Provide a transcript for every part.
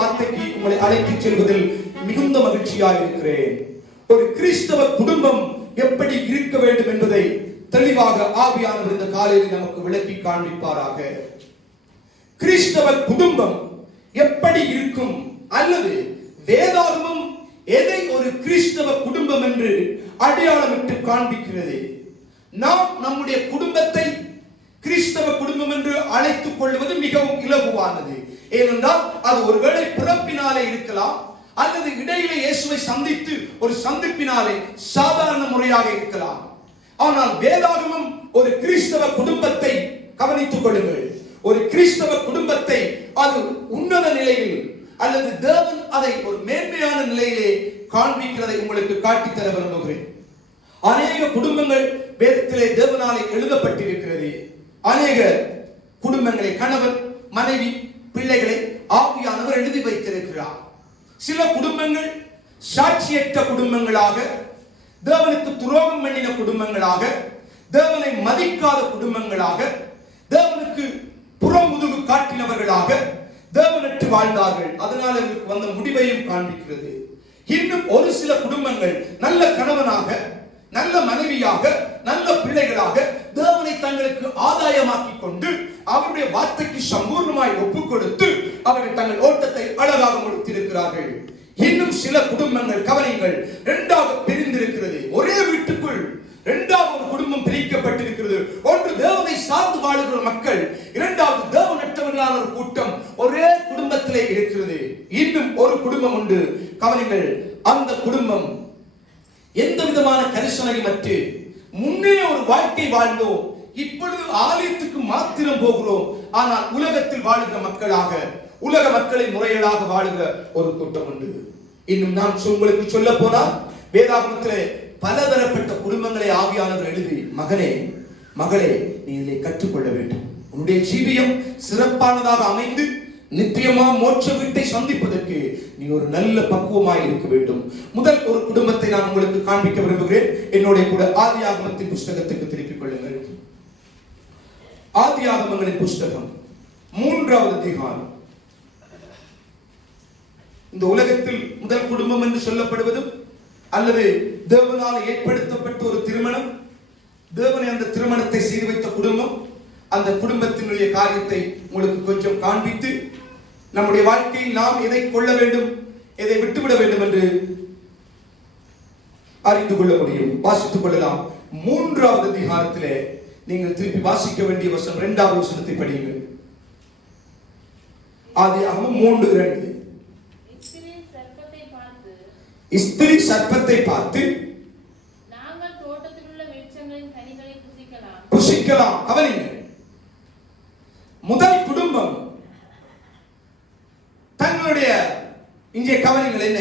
வார்த்தைக்கு உங்களை அழைத்துச் செல்வதில் மிகுந்த மகிழ்ச்சியாக இருக்கிறேன். ஒரு கிறிஸ்தவ குடும்பம் எப்படி இருக்க வேண்டும் என்பதை தெளிவாக ஆவியானவர் இந்த காலையில் நமக்கு விளக்கி காண்பிப்பாராக. கிறிஸ்தவ குடும்பம் எப்படி இருக்கும், அல்லது வேதாகமம் எதை ஒரு கிறிஸ்தவ குடும்பம் என்று அடையாளமிட்டு காண்பிக்கிறது? நாம் நம்முடைய குடும்பத்தை கிறிஸ்தவ குடும்பம் என்று அழைத்துக் கொள்வது மிகவும் இலகுவானது. ஏனென்றால் அது ஒருவேளை பிறப்பினாலே இருக்கலாம், அல்லது இடையிலே இயேசுவை சந்தித்து ஒரு சந்திப்பினாலே சாதாரண முறையாக இருக்கலாம். ஆனால் வேதாகமம் ஒரு கிறிஸ்தவ குடும்பத்தை கவனித்துக் கொள்ளுங்கள். ஒரு கிறிஸ்தவ குடும்பத்தை அது உன்னத நிலையில் அல்லது தேவன் அதை ஒரு மேன்மையான நிலையிலே காண்பிக்கிறதை உங்களுக்கு காட்டித்தர விரும்புகிறேன். அநேக குடும்பங்கள் வேதத்திலே தேவனாலே எழுதப்பட்டிருக்கிறது. அநேக குடும்பங்களை, கணவன் மனைவி பிள்ளைகளை ஆவியானவர் எழுதி வைத்திருக்கிறார். சில குடும்பங்கள் சாட்சியற்ற குடும்பங்களாக, தேவனுக்கு துரோகம் பண்ணின குடும்பங்களாக, தேவனை மதிக்காத குடும்பங்களாக, தேவனுக்கு புறமுதுகு காட்டினவர்களாக தேவனற்று வாழ்ந்தார்கள். அதனால் அவர்களுக்கு வந்த முடிவையும் காண்பிக்கிறது. இன்னும் ஒரு சில குடும்பங்கள் நல்ல கணவனாக, நல்ல மனைவியாக, நல்ல பிள்ளைகளாக தேவனை தங்களுக்கு ஆதாயமாக்கி கொண்டு அவருடைய வார்த்தைக்கு சம்பூர்ணமாய் ஒப்புக் கொடுத்து அவர்கள் தங்கள் ஓட்டத்தை அழகாக முடித்திருக்கிறார்கள். இன்னும் சில குடும்பங்கள் கவனிங்கள், இரண்டாக பிரிந்திருக்கிறது. ஒரே வீட்டுக்குள் இரண்டாவது ஒரு குடும்பம் பிரிக்கப்பட்டிருக்கிறது. ஒன்று தேவனை சார்ந்து வாழுகிற மக்கள், இரண்டாவது தேவனற்றவர்களான ஒரு கூட்டம் ஒரே குடும்பத்திலே இருக்கிறது. இன்னும் ஒரு குடும்பம் உண்டு, கவனிங்கள். அந்த குடும்பம் எந்த விதமான கரிசனையும் அற்று முன்னே ஒரு வாழ்க்கை வாழ்ந்தோம், இப்பொழுது ஆலயத்துக்கு மாத்திரம் போகிறோம், ஆனால் உலகத்தில் வாழுகிற மக்களாக, உலக மக்களை முறைகளாக வாழுகிற ஒரு கூட்டம் உண்டு. இன்னும் நான் உங்களுக்கு சொல்ல போனால் வேதாகமத்திலே பலதரப்பட்ட குடும்பங்களை ஆவியானவர் எழுதி, மகனே மகளே நீ இதை கற்றுக்கொள்ள வேண்டும். உன்னுடைய ஜீவியம் சிறப்பானதாக அமைந்து நித்தியமா மோட்ச வீட்டை சந்திப்பதற்கு நீ ஒரு நல்ல பக்குவமாய் இருக்க வேண்டும். முதல் ஒரு குடும்பத்தை நான் உங்களுக்கு காண்பிக்க விரும்புகிறேன். என்னுடைய கூட ஆதியாகமத்தின் புஸ்தகத்துக்கு திருப்பிக் கொள்ளுங்கள். ஆதியாகமங்களின் புஸ்தகம் 3வது அதிகாரம். இந்த உலகத்தில் முதல் குடும்பம் என்று சொல்லப்படுவதும் அல்லது தேவனால் ஏற்படுத்தப்பட்ட ஒரு திருமணம், தேவனை அந்த திருமணத்தை செய்து வைத்த குடும்பம், அந்த குடும்பத்தினுடைய காரியத்தை உங்களுக்கு கொஞ்சம் காண்பித்து நம்முடைய வாழ்க்கையில் நாம் எதை கொள்ள வேண்டும், எதை விட்டுவிட வேண்டும் என்று அறிந்து கொள்ள முடியும். வாசித்துக் கொள்ளலாம். 3வது அதிகாரத்திலே நீங்கள் திருப்பி வாசிக்க வேண்டிய வசனம் 2வது வசனத்தை படியுங்கள். ஆதியாகமம் 3:2. ஸ்திரீ சர்ப்பத்தை பார்த்து நாங்கள் தோட்டத்தில் உள்ள விருட்சங்களின் கனிகளை புசிக்கலாம். கவனிங்க, முதல் குடும்பம் தங்களுடைய, இங்கே கவனிங்கள் என்ன,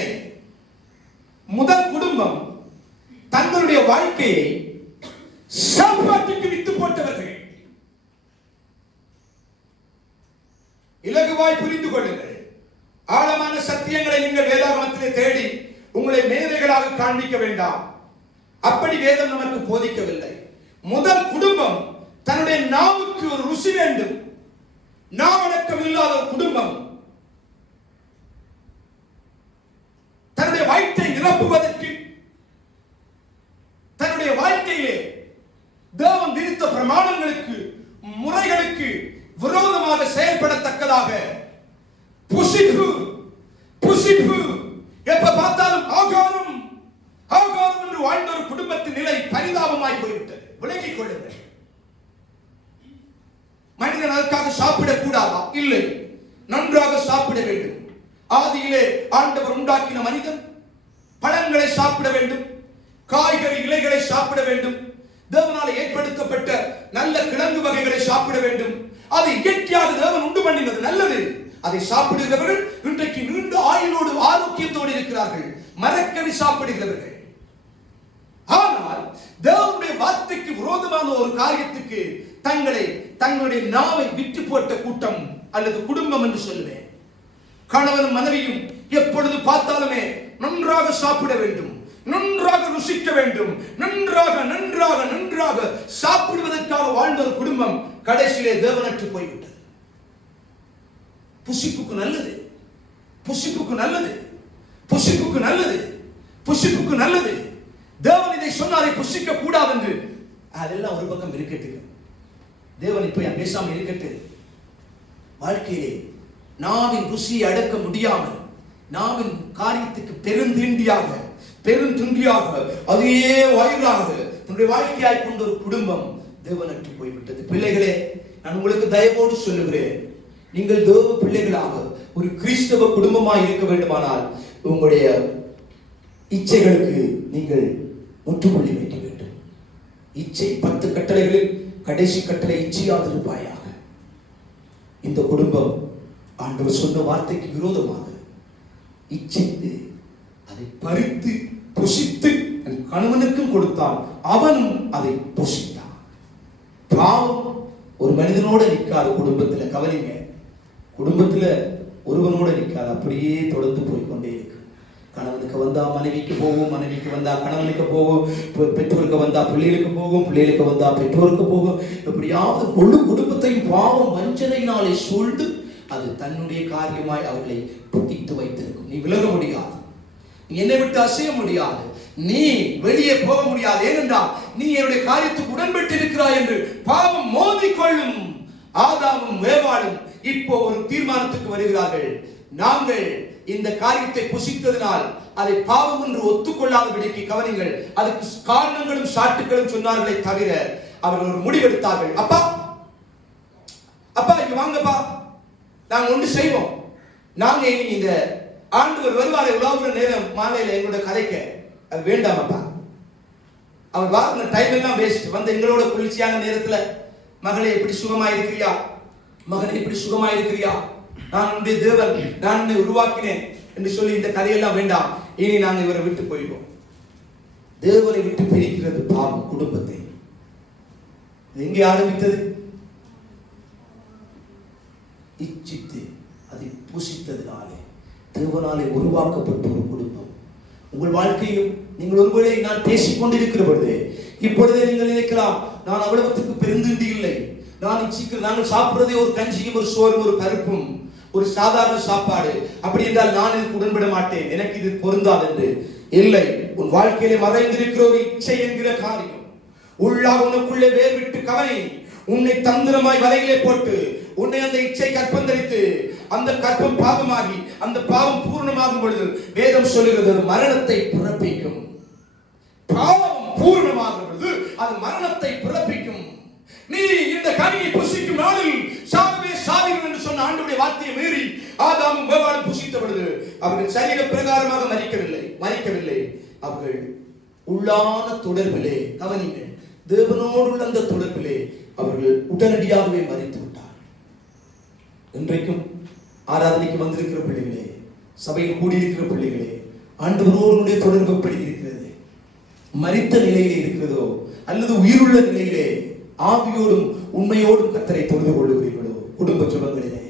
முதல் குடும்பம் தங்களுடைய வாழ்க்கையை சர்ப்பத்துக்கு வித்து போட்டவர்கள். இலகுவாய் புரிந்து கொள்ளுங்கள். ஆழமான சத்தியங்களை நீங்கள் வேதாகமத்திலே தேடி உங்களை மேதைகளாக காண்பிக்க வேண்டாம். அப்படி வேதம் நமக்கு போதிக்கவில்லை. முதல் குடும்பம் தன்னுடைய நாவுக்கு ஒரு ருசி வேண்டும். நாவடக்கம் இல்லாத ஒரு குடும்பம் தன்னுடைய வயிற்றை நிரப்புவதற்கு, தன்னுடைய வாழ்க்கையிலே தேவன் விதித்த பிரமாணங்களுக்கு, முறைகளுக்கு விரோதமாக செயல்படத்தக்கதாக புசிப்பு புசிப்பு, எப்ப பார்த்தாலும் ஆகாரம் ஆகாரம் என்று வாழ்ந்த ஒரு குடும்பத்தின் நிலை பரிதாபமாய் போய்விட்டது. விலகிக் கொள்ளுங்கள். மனிதன் அதற்காக சாப்பிடக்கூடாதா? இல்லை, நன்றாக சாப்பிட வேண்டும். ஆதியிலே ஆண்டவர் உண்டாக்கின மனிதன் பழங்களை சாப்பிட வேண்டும், காய்கறி இலைகளை சாப்பிட வேண்டும், தேவனால் ஏற்படுத்தப்பட்ட நல்ல கிழங்கு வகைகளை சாப்பிட வேண்டும். அது இயற்கையாக தேவன் உண்டு பண்ணினது, நல்லது. அதை சாப்பிடுகிறவர்கள் இன்றைக்கு நீண்ட ஆயுளோடு ஆரோக்கியத்தோடு இருக்கிறார்கள். மரக்கறி சாப்பிடுகிறவர்கள். ஆனால் தேவனுடைய வார்த்தைக்கு விரோதமான ஒரு காரியத்துக்கு தங்களுடைய நாவை விட்டு போட்ட கூட்டம் அல்லது குடும்பம் என்று சொல்லுவேன். கணவனும் மனைவியும் எப்பொழுது பார்த்தாலுமே நன்றாக சாப்பிட வேண்டும், நன்றாக ருசிக்க வேண்டும், நன்றாக நன்றாக நன்றாக சாப்பிடுவதற்காக வாழ்ந்த ஒரு குடும்பம் கடைசியிலே தேவனற்று போய்விட்டது. புசிப்புக்கு நல்லது, புசிப்புக்கு நல்லது, புசிப்புக்கு நல்லது, புசிப்புக்கு நல்லது. தேவன் இதை சொன்னாரை புசிக்க கூடாது என்று. அதெல்லாம் ஒரு பக்கம் இருக்கட்டு. தேவன் இப்ப பேசாம இருக்கட்டு. வாழ்க்கையிலே நாவின் ருசியை அடக்க முடியாமல், நாவின் காரியத்துக்கு பெருந்தீண்டியாக பெருந்துண்டியாக அதையே வயிறாக தன்னுடைய வாழ்க்கையாய் கொண்ட ஒரு குடும்பம் தேவனற்று போய்விட்டது. பிள்ளைகளே, நான் உங்களுக்கு தயவோடு சொல்லுகிறேன், நீங்கள் தேவ பிள்ளைகளாக ஒரு கிறிஸ்தவ குடும்பமாய் இருக்க வேண்டுமானால் உங்களுடைய இச்சைகளுக்கு நீங்கள் முற்றுப்புள்ளி வைக்க வேண்டும். இச்சை 10 கட்டளைகளில் கடைசி கட்டளை இச்சையாதிருப்பாயாக. இந்த குடும்பம் ஆண்டவர் சொன்ன வார்த்தைக்கு விரோதமாக இச்சைத்து அதை பறித்து புசித்து கணவனுக்கும் கொடுத்தான், அவனும் அதை புசித்தான். பாவம் ஒரு மனிதனோட நிற்காது. குடும்பத்துல கவனிங்க, குடும்பத்துல ஒருவனோட நிற்காது, அப்படியே தொடர்ந்து போய்கொண்டே இருக்கு. கணவனுக்கு வந்தா மனைவிக்கு போகும், மனைவிக்கு வந்தா கணவனுக்கு போகும், பெற்றோருக்கு வந்தா பிள்ளைகளுக்கு போகும், பிள்ளைகளுக்கு வந்தா பெற்றோருக்கு போகும். எப்படியாவது முழு குடும்பத்தையும் பாவம் வஞ்சனையினாலே சூழ்ந்து அது தன்னுடைய காரியமாய் அவர்களை புத்தித்து வைத்திருக்கும். நீ விலக முடியாது, நீ என்னை விட்டு அசைய முடியாது, நீ வெளியே போக முடியாது. ஏனென்றால் நீ என்னுடைய காரியத்துக்கு உடன்பட்டு இருக்கிறாய் என்று பாவம் மோதிக்கொள்ளும். ஆதாமும் ஏவாளும் இப்போ ஒரு தீர்மானத்துக்கு வருகிறார்கள். நாங்கள் இந்த காரியத்தை புசித்ததினால் அதை பாவம் என்று ஒத்துக்கொள்ளாதபடிக்கு கவனிங்கள். அதுக்கு காரணங்களும் சாட்டுகளும் சொன்னார்களே தவிர அவர்கள் ஒரு முடிவெடுத்தார்கள். அப்பா அப்பா இங்க வாங்கப்பா, நாங்க ஒன்று செய்வோம். நாங்க இனி இந்த ஆண்டவர் வருவாரை உலாவுற நேரம் மாலையில எங்களோட கதைக்க அது வேண்டாம் அப்பா. அவர் வாங்க டைம் எல்லாம் வேஸ்ட். வந்து எங்களோட குளிர்ச்சியான நேரத்துல மகளே எப்படி சுகமா இருக்கிறியா, மகனே எப்படி சுகமா இருக்கிறியா, நான் உன்னுடைய தேவன், நான் உன்னை உருவாக்கினேன் என்று சொல்லி இந்த கதையெல்லாம் வேண்டாம். இனி நாங்கள் இவரை விட்டு போயிடுவோம். தேவனை விட்டு பிரிக்கிறது பாவம். குடும்பத்தை எங்கே ஆரம்பித்தது? இச்சித்து அதை புசித்ததினாலே தேவனாலே உருவாக்கப்பட்ட ஒரு குடும்பம். உங்கள் வாழ்க்கையிலும் நீங்கள் ஒருவேளை நான் பேசிக் கொண்டிருக்கிற பொழுது இப்பொழுதே நீங்கள் நினைக்கலாம், நான் அவ்வளவுக்கு பெருந்துண்டி இல்லை, நான் இச்சிக்கிறேன், நாங்கள் சாப்பிடுறதே ஒரு கஞ்சியும் ஒரு சோறும் ஒரு பருப்பும் ஒரு சாதாரண சாப்பாடு, அப்படி என்றால் நான் இதுக்கு உடன்பட மாட்டேன், எனக்கு இது பொருந்தாது என்று இல்லை. உன் வாழ்க்கையிலே மறைந்திருக்கிற ஒரு இச்சை என்கிற காரியம் உள்ளாக உனக்குள்ளே வேர் விட்டு கவனி. உன்னை தந்திரமாய் வலையிலே போட்டு உன்னை அந்த இச்சை கற்பந்தரித்து அந்த கற்பம் பாவமாகி அந்த பாவம் பூர்ணமாகும் பொழுது வேதம் சொல்லுகிறது மரணத்தை பிறப்பிக்கும். பாவம் பூர்ணமாகும் பொழுது அது மரணத்தை பிறப்பிக்கும். நீ இந்த கனியை புசிக்கும் நாளில் சாகவே சாவீர்கள் என்று சொன்ன ஆண்டவருடைய வார்த்தையை மீறி ஆதாமும் ஏவாளும் புசித்த பொழுது அவர்கள் சரீர பிரகாரமாக மரிக்கவில்லை. அவர்கள் உள்ளான தொடர்பிலே கவனிங்கள், தேவனோடு உள்ள அந்த தொடர்பிலே அவர்கள் உடனடியாகவே மரித்து விட்டார். இன்றைக்கும் ஆராதனைக்கு வந்திருக்கிற பிள்ளைகளே, சபையில் கூடியிருக்கிற பிள்ளைகளே, ஆண்டவரோடு தொடர்பு எப்படி இருக்கிறது? மரித்த நிலையிலே இருக்கிறதோ அல்லது உயிருள்ள நிலையிலே ஆவியோடும் உண்மையோடும் கர்த்தரை தொழுது கொள்ளுகிறீர்களோ? குடும்ப ஜெபங்களிலே,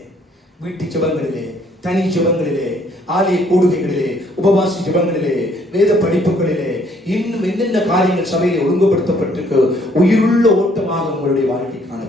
வீட்டு ஜெபங்களிலே, தனி ஜெபங்களிலே, ஆலய கூடுகைகளிலே, உபவாசி ஜெபங்களிலே, வேத படிப்புகளிலே, இன்னும் என்னென்ன காரியங்கள் சபையிலே ஒழுங்குபடுத்தப்பட்டிருக்கு, உயிருள்ள ஓட்டமாக உங்களுடைய வாழ்க்கை காண